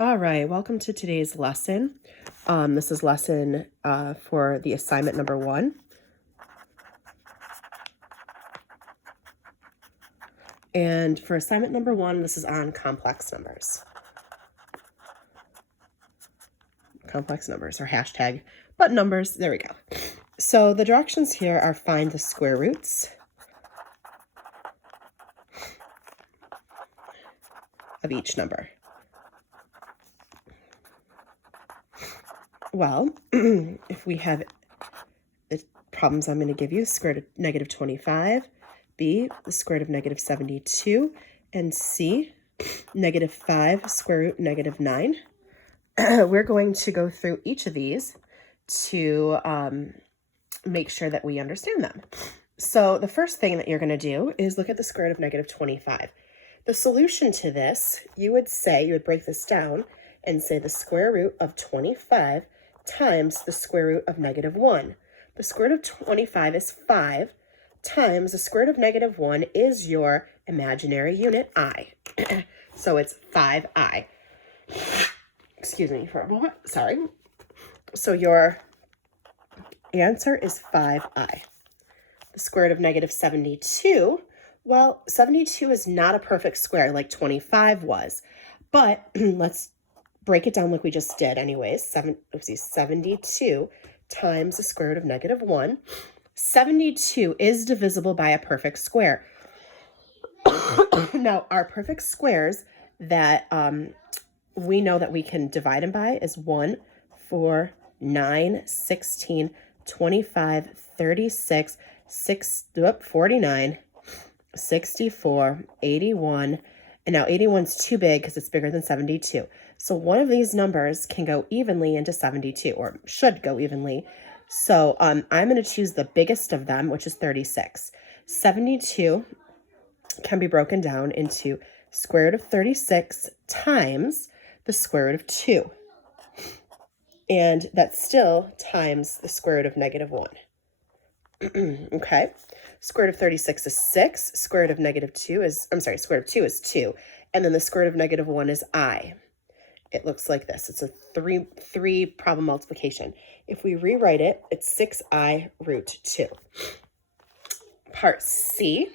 All right, welcome to today's lesson. This is lesson for the assignment number 1. And for assignment number 1, this is on complex numbers. Complex numbers, or hashtag, but numbers, there we go. So the directions here are find the square roots of each number. Well, if we have the problems I'm going to give you, square root of negative 25, B, the square root of negative 72, and C, negative 5, square root negative 9. We're going to go through each of these to make sure that we understand them. So the first thing that you're going to do is look at the square root of negative 25. The solution to this, you would break this down and say the square root of 25 times the square root of negative 1. The square root of 25 is 5 times the square root of negative 1 is your imaginary unit, I. So it's 5I. Excuse me for a moment. Sorry. So your answer is 5I. The square root of negative 72, well, 72 is not a perfect square like 25 was, but let's break it down like we just did anyways. 72 times the square root of negative 1. 72 is divisible by a perfect square. Now, our perfect squares that we know that we can divide them by is 1, 4, 9, 16, 25, 36, 49, 64, 81, and now 81 is too big because it's bigger than 72. So one of these numbers can go evenly into 72, or should go evenly. So I'm going to choose the biggest of them, which is 36. 72 can be broken down into square root of 36 times the square root of 2. And that's still times the square root of negative 1. Okay. Square root of 36 is 6. Square root of negative 2 is, square root of 2 is 2. And then the square root of negative 1 is I. It looks like this. It's a three problem multiplication. If we rewrite it, it's 6I root 2. Part C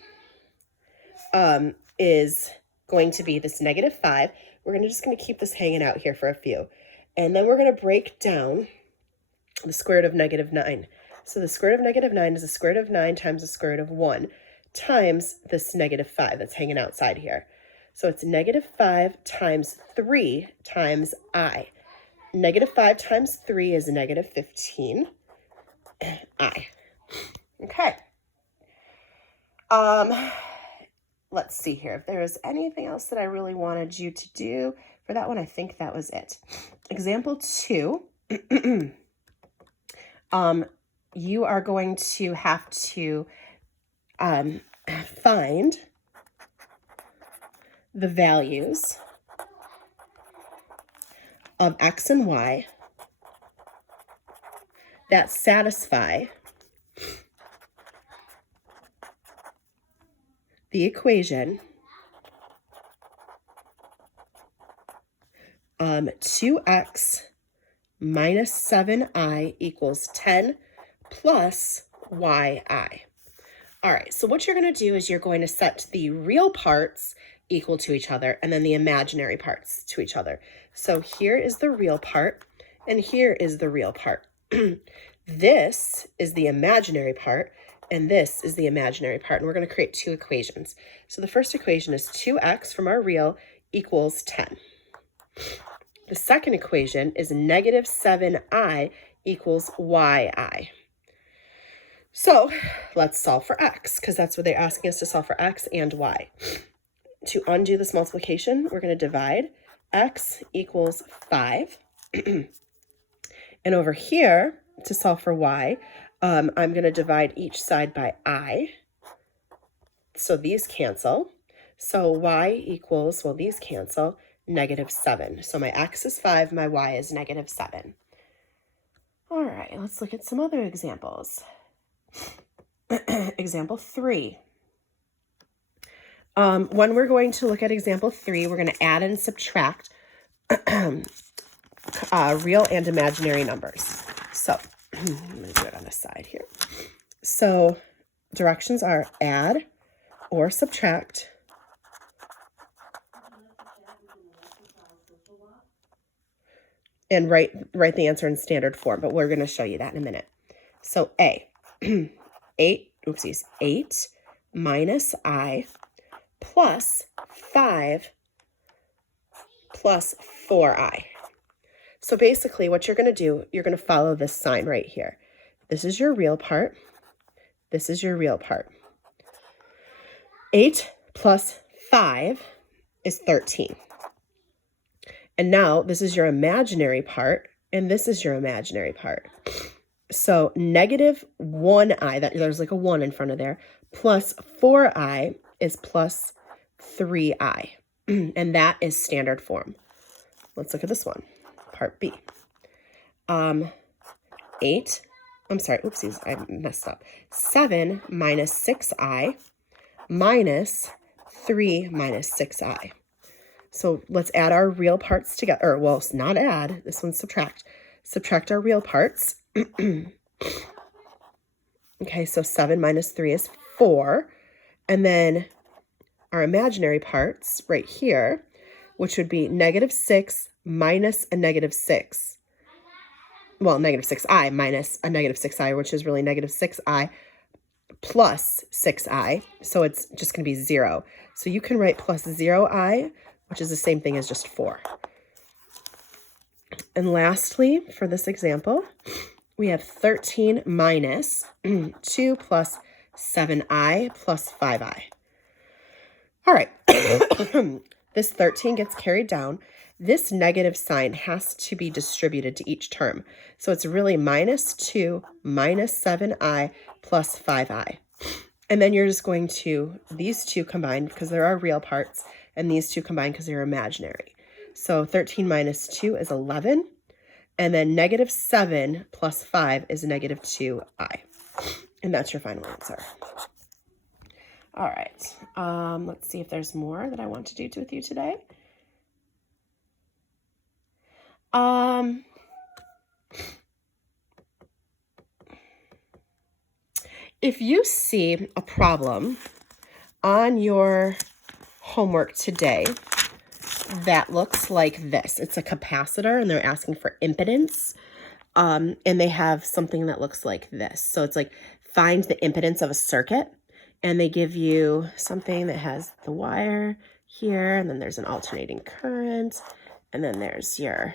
is going to be this negative 5. We're just going to keep this hanging out here for a few. And then we're going to break down the square root of negative 9. So the square root of negative 9 is the square root of 9 times the square root of 1 times this negative 5 that's hanging outside here. So it's negative 5 times 3 times I. Negative 5 times 3 is negative 15 I. Okay. Let's see here. If there was anything else that I really wanted you to do for that one, I think that was it. Example 2. You are going to have to find the values of x and y that satisfy the equation 2x minus 7i equals 10 plus yi. All right, so what you're going to do is you're going to set the real parts equal to each other and then the imaginary parts to each other. So here is the real part and here is the real part. This is the imaginary part and this is the imaginary part, and we're going to create two equations. So the first equation is 2x from our real equals 10. The second equation is negative 7i equals yi. So let's solve for x, because that's what they're asking us to solve for, x and y. To undo this multiplication, we're going to divide. X equals 5. And over here, to solve for y, I'm going to divide each side by I. So these cancel. So y equals, well, these cancel, negative 7. So my x is 5, my y is negative 7. All right, let's look at some other examples. Example 3. When we're going to look at example 3, we're going to add and subtract real and imaginary numbers. So I'm going to do it on the side here. So directions are add or subtract and write the answer in standard form, but we're going to show you that in a minute. So A, 8 minus I plus 5 plus 4I. So basically what you're going to do, you're going to follow this sign right here. This is your real part. This is your real part. 8 plus 5 is 13. And now this is your imaginary part, and this is your imaginary part. So negative 1I, that there's like a 1 in front of there, plus 4I is plus 3I. And that is standard form. Let's look at this one, part B. 8, I'm sorry, oopsies, I messed up. 7 minus 6I minus 3 minus 6I. So let's add our real parts together, or well, it's not add, this one's subtract. Subtract our real parts. Okay, so 7 minus 3 is 4. And then our imaginary parts right here, which would be negative 6 minus a negative 6. Well, negative 6I minus a negative 6I, which is really negative 6I plus 6I. So it's just going to be 0. So you can write plus 0I, which is the same thing as just 4. And lastly, for this example, we have 13 minus 2 plus 7I plus 5I. All right, this 13 gets carried down. This negative sign has to be distributed to each term. So it's really minus 2 minus 7I plus 5I. And then you're just going to, these two combined because there are real parts, and these two combined because they're imaginary. So 13 minus 2 is 11. And then negative 7 plus 5 is negative 2I. And that's your final answer. All right. Let's see if there's more that I want to do with you today. If you see a problem on your homework today that looks like this, it's a capacitor and they're asking for impedance, and they have something that looks like this. So it's like find the impedance of a circuit, and they give you something that has the wire here, and then there's an alternating current, and then there's your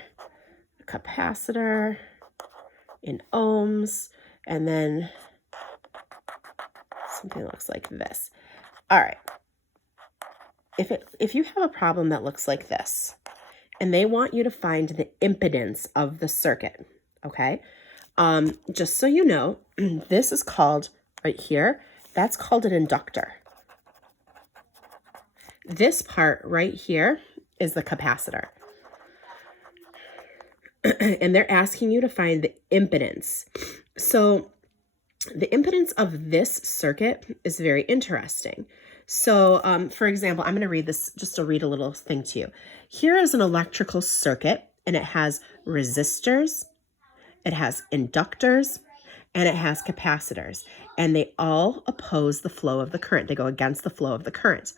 capacitor in ohms, and then something that looks like this. All right. If you have a problem that looks like this, and they want you to find the impedance of the circuit, okay? Just so you know, this is called, right here, that's called an inductor. This part right here is the capacitor. And they're asking you to find the impedance. So the impedance of this circuit is very interesting. So, for example, I'm going to read this just to read a little thing to you. Here is an electrical circuit, and it has resistors, it has inductors, and it has capacitors, and they all oppose the flow of the current. They go against the flow of the current.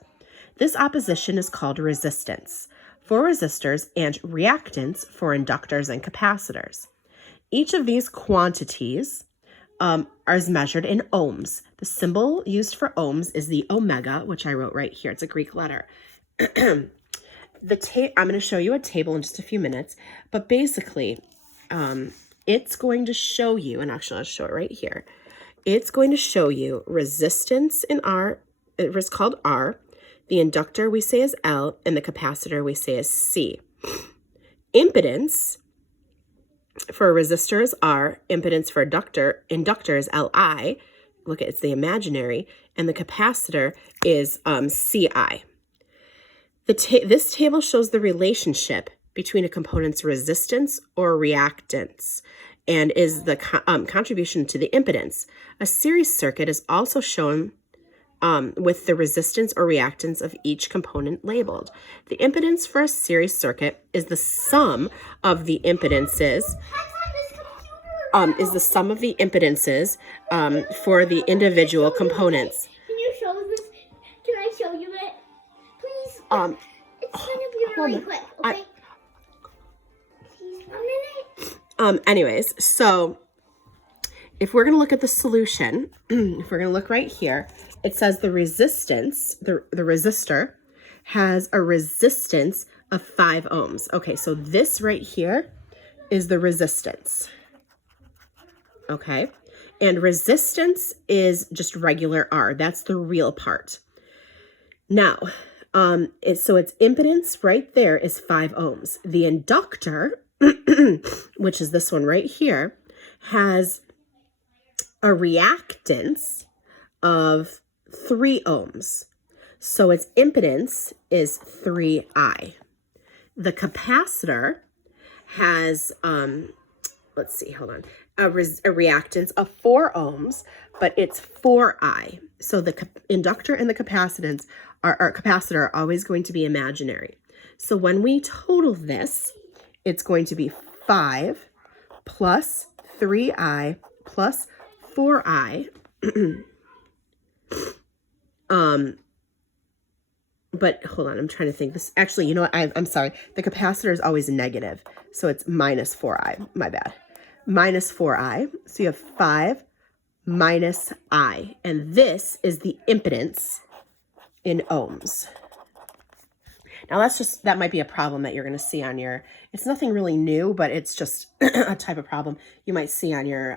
This opposition is called resistance for resistors and reactance for inductors and capacitors. Each of these quantities is measured in ohms. The symbol used for ohms is the omega, which I wrote right here. It's a Greek letter. I'm going to show you a table in just a few minutes, but basically, it's going to show you, and actually I'll show it right here. It's going to show you resistance in R. It was called R. The inductor we say is L, and the capacitor we say is C. Impedance for resistor is R, impedance for inductor is Li. Look, it's the imaginary, and the capacitor is Ci. This table shows the relationship between a component's resistance or reactance and is the contribution to the impedance. A series circuit is also shown with the resistance or reactance of each component labeled. The impedance for a series circuit is the sum of the impedances for the individual components. Can you show this? Can I show you it? Please. It's gonna be really quick, okay? Please, 1 minute. Anyways, so if we're going to look at the solution, if we're going to look right here, it says the resistance, the resistor has a resistance of 5 ohms. Okay, so this right here is the resistance. Okay, and resistance is just regular R. That's the real part. Now, so its impedance right there is 5 ohms. The inductor, which is this one right here, has a reactance of 3 ohms. So its impedance is 3I. The capacitor has, let's see, hold on, a reactance of 4 ohms, but it's 4I. So the inductor and the capacitor are always going to be imaginary. So when we total this, it's going to be 5 plus 3I plus 4I. But hold on, I'm trying to think. This actually, you know what? I'm sorry. The capacitor is always negative, so it's minus 4I. My bad. Minus 4I. So you have 5 minus I, and this is the impedance in ohms. Now that might be a problem that you're going to see on your. It's nothing really new, but it's just a type of problem you might see on your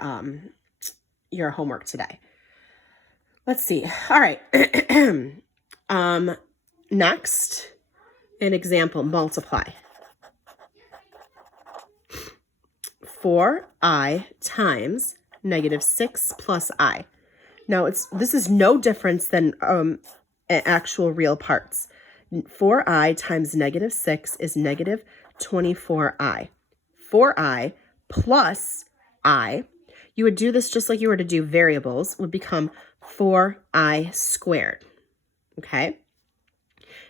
homework today. Let's see. All right. Next, an example, multiply. 4I times negative 6 plus I. Now, this is no difference than actual real parts. 4I times negative 6 is negative 24I. 4I plus I, you would do this just like you were to do variables, would become 4I squared. Okay?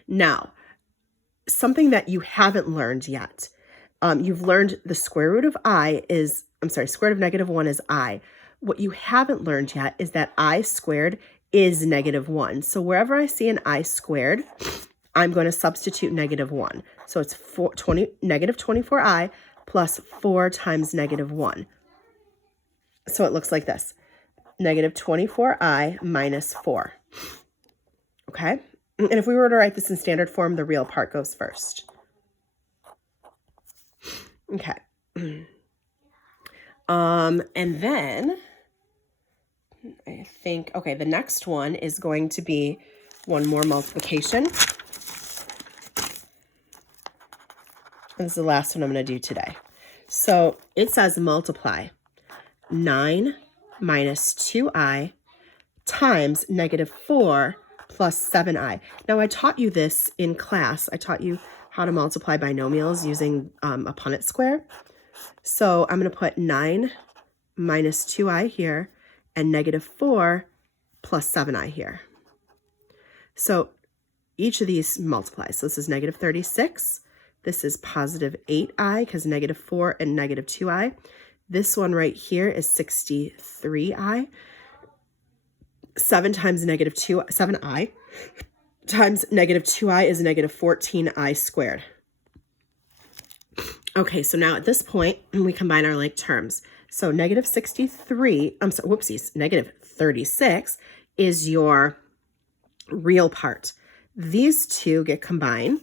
Now, something that you haven't learned yet. You've learned the square root of square root of negative 1 is I. What you haven't learned yet is that I squared is negative 1. So wherever I see an I squared, I'm going to substitute negative 1. So it's negative 24I plus 4 times negative 1. So it looks like this. Negative 24I minus 4. Okay? And if we were to write this in standard form, the real part goes first. Okay. And then I think, okay, the next one is going to be one more multiplication. And this is the last one I'm going to do today. So it says multiply 9 minus 2I times negative 4 plus 7I. Now, I taught you this in class. I taught you how to multiply binomials using a Punnett square. So I'm going to put 9 minus 2I here and negative 4 plus 7I here. So each of these multiplies. So this is negative 36. This is positive 8I because negative 4 and negative 2I. This one right here is 63I. 7 times negative 7I times negative 2I is negative 14I squared. Okay, so now at this point, we combine our like terms. So negative 36 is your real part. These two get combined,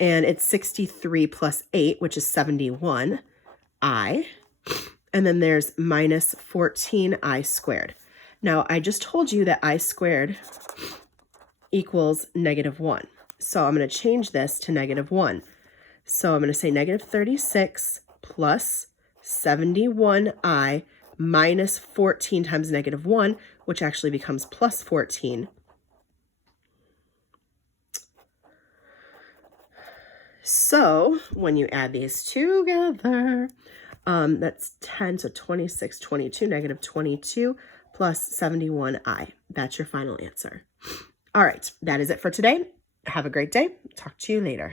and it's 63 plus 8, which is 71I. And then there's minus 14I squared. Now, I just told you that I squared equals negative 1. So I'm going to change this to negative 1. So I'm going to say negative 36 plus 71I minus 14 times negative 1, which actually becomes plus 14. So when you add these together, that's 10, so 26, 22, negative 22 plus 71i. That's your final answer. All right, that is it for today. Have a great day. Talk to you later.